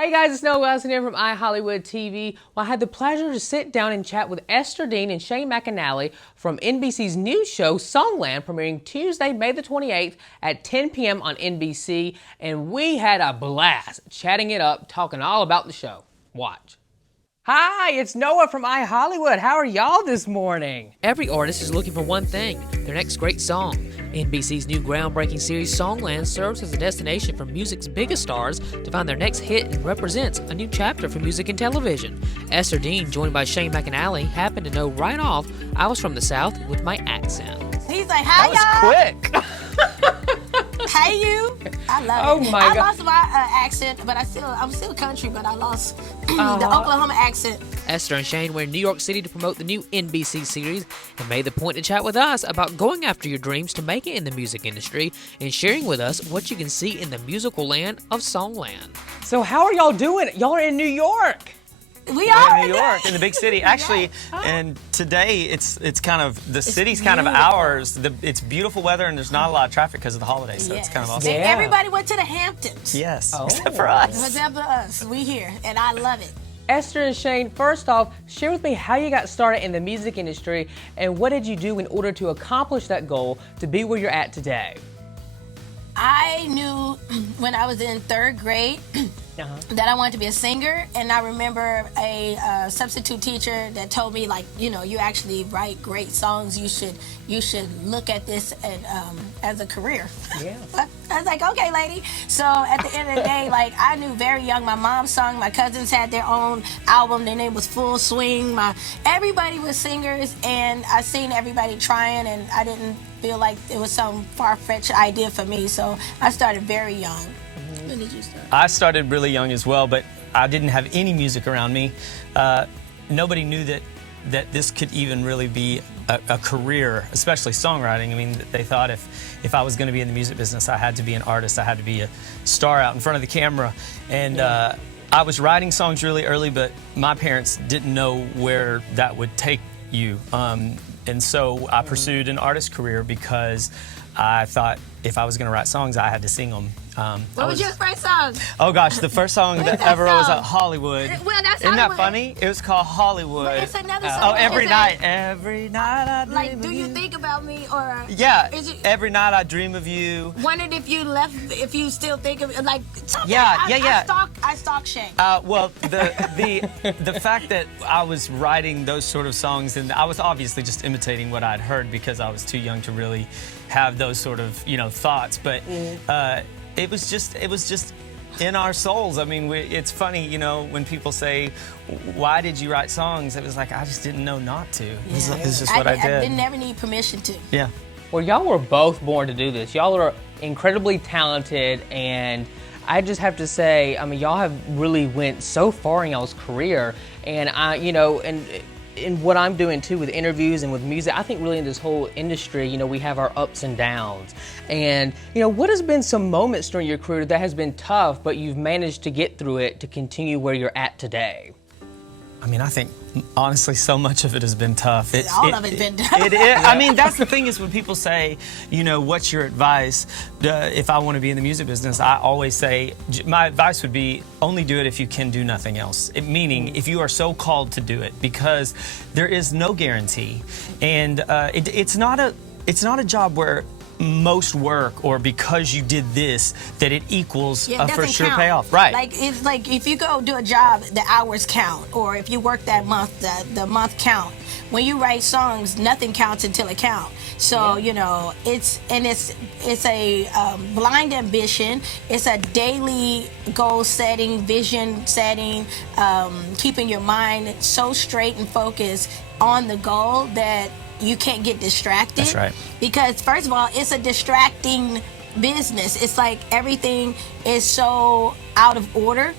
Hey guys, it's Noah Wilson here from iHollywood TV. Well, I had the pleasure to sit down and chat with Ester and Shane McAnally from NBC's new show, Songland, premiering Tuesday, May the 28th at 10 p.m. on NBC. And we had a blast chatting it up, talking all about the show. Watch. Hi, it's Noah from iHollywood. How are y'all this morning? Every artist is looking for one thing, their next great song. NBC's new groundbreaking series Songland serves as a destination for music's biggest stars to find their next hit and represents a new chapter for music and television. Ester Dean, joined by Shane McAnally, happened to know right off I was from the South with my accent. He's like, hi, y'all. That was quick. Hey, you. I love Oh it. my I God. lost my accent, but I'm still country, but I lost the Oklahoma accent. Ester and Shane were in New York City to promote the new NBC series and made the point to chat with us about going after your dreams to make it in the music industry and sharing with us what you can see in the musical land of Songland. So how are y'all doing? Y'all are in New York. We are in New York, in the big city. Actually, and today it's kind of, the city's kind of ours. It's beautiful weather and there's not a lot of traffic because of the holidays, so it's kind of awesome. Yeah. Everybody went to the Hamptons. Yes, except for us. Except for us. We here, and I love it. Ester and Shane, first off, share with me how you got started in the music industry and what did you do in order to accomplish that goal to be where you're at today? I knew when I was in third grade that I wanted to be a singer, and I remember a substitute teacher that told me, like, you know, you actually write great songs. You should look at this as a career. Yeah. I was like, okay, lady. So at the end of the day, like, I knew very young. My mom sung. My cousins had their own album. Their name was Full Swing. Everybody was singers, and I seen everybody trying, and I didn't feel like it was some far-fetched idea for me. So I started very young. When did you start? I started really young as well, but I didn't have any music around me. Nobody knew that this could even really be a career, especially songwriting. I mean, they thought if I was going to be in the music business, I had to be an artist. I had to be a star out in front of the camera. And I was writing songs really early, but my parents didn't know where that would take you. And so I pursued an artist career because I thought if I was going to write songs, I had to sing them. What was your first song? Oh gosh, the first song that ever wrote was Hollywood. Well, that's Isn't that Hollywood. funny? It was called Hollywood. But it's another song. Oh, that every is night I dream Like, of do you think about me, or Yeah, is it, every night I dream of you. wondered if you left, if you still think of, like, something. Yeah. I stalk Shane. Well, the fact that I was writing those sort of songs, and I was obviously just imitating what I'd heard because I was too young to really have those sort of thoughts, but it was just in our souls. I mean, it's funny, when people say, "Why did you write songs?" It was like I just didn't know not to. It's just what I did. I didn't ever need permission to. Yeah. Well, y'all were both born to do this. Y'all are incredibly talented, and I just have to say, I mean, y'all have really went so far in y'all's career, and in what I'm doing too with interviews and with music, I think really in this whole industry, we have our ups and downs. And, what has been some moments during your career that has been tough, but you've managed to get through it to continue where you're at today? I mean, I think, honestly, so much of it has been tough. All of it's been tough. I mean, that's the thing is when people say, what's your advice if I want to be in the music business, I always say, my advice would be only do it if you can do nothing else. Meaning, if you are so called to do it, because there is no guarantee. And it's not a job where most work, or because you did this, that it equals a for sure count. payoff. Right. Like, it's like if you go do a job, the hours count, or if you work that month, the month count. When you write songs, nothing counts until it counts. So it's a blind ambition. It's a daily goal setting, vision setting, keeping your mind so straight and focused on the goal that you can't get distracted. That's right. Because first of all, it's a distracting business. It's like everything is so out of order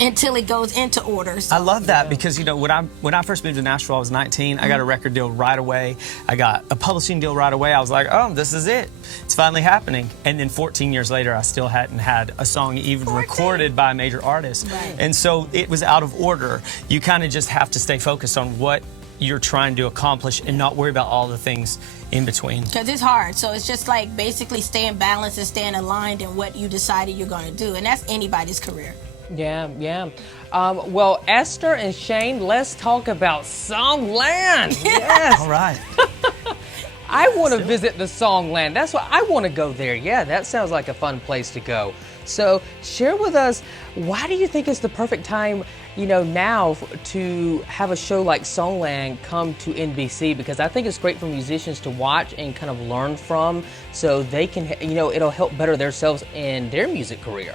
until it goes into order. So, I love that because when I first moved to Nashville, I was 19. I got a record deal right away. I got a publishing deal right away. I was like, oh, this is it. It's finally happening. And then 14 years later, I still hadn't had a song even recorded by a major artist. Right. And so it was out of order. You kind of just have to stay focused on what you're trying to accomplish and not worry about all the things in between. Because it's hard. So it's just like basically staying balanced and staying aligned in what you decided you're going to do. And that's anybody's career. Yeah, yeah. Well, Ester and Shane, let's talk about Songland. Yes. All right. I want to visit the Songland. That's why I want to go there. Yeah, that sounds like a fun place to go. So share with us, why do you think it's the perfect time, now to have a show like Songland come to NBC? Because I think it's great for musicians to watch and kind of learn from, so they can, it'll help better themselves in their music career.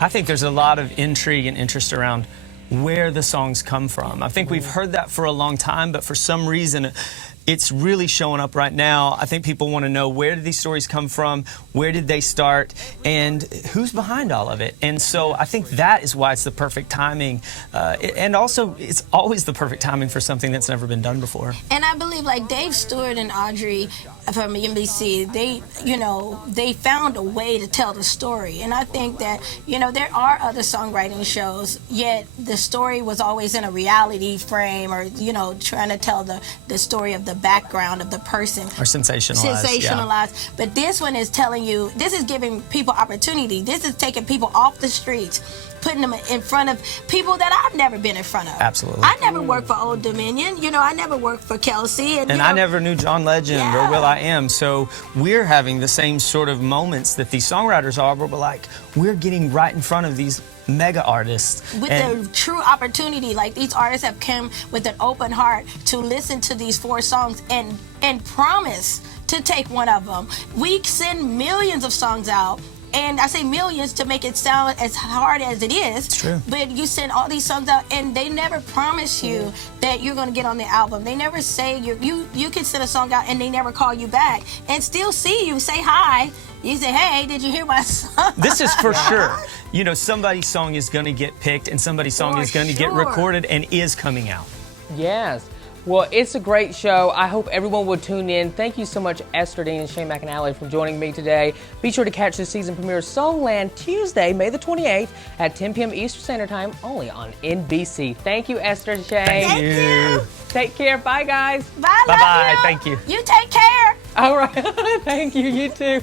I think there's a lot of intrigue and interest around where the songs come from. I think we've heard that for a long time, but for some reason, it's really showing up right now. I think people want to know, where did these stories come from? Where did they start? And who's behind all of it? And so I think that is why it's the perfect timing. And also, it's always the perfect timing for something that's never been done before. And I believe, like Dave Stewart and Audrey from NBC, they found a way to tell the story. And I think that, there are other songwriting shows, yet the story was always in a reality frame, or, trying to tell the story of the background of the person. Or sensationalized. Yeah. But this one is telling you, this is giving people opportunity. This is taking people off the streets, putting them in front of people that I've never been in front of. Absolutely. I never worked for Old Dominion. I never worked for Kelsea. And I never knew John Legend or will.i.am. So we're having the same sort of moments that these songwriters are, where we're getting right in front of these mega artists. With the true opportunity, like these artists have come with an open heart to listen to these 4 songs and promise to take one of them. We send millions of songs out. And I say millions to make it sound as hard as it is. It's true. But you send all these songs out, and they never promise you that you're going to get on the album. They never say you can send a song out, and they never call you back and still see you, say hi. You say, hey, did you hear my song? This is for sure. Somebody's song is going to get picked, and somebody's song is going to get recorded and is coming out. Yes. Well, it's a great show. I hope everyone will tune in. Thank you so much, Ester and Shane McAnally, for joining me today. Be sure to catch the season premiere of Songland Tuesday, May the 28th at 10 p.m. Eastern Standard Time, only on NBC. Thank you, Ester and Shane. Thank you. Take care. Bye, guys. Bye. Bye-bye. Thank you. You take care. All right. Thank you. You too.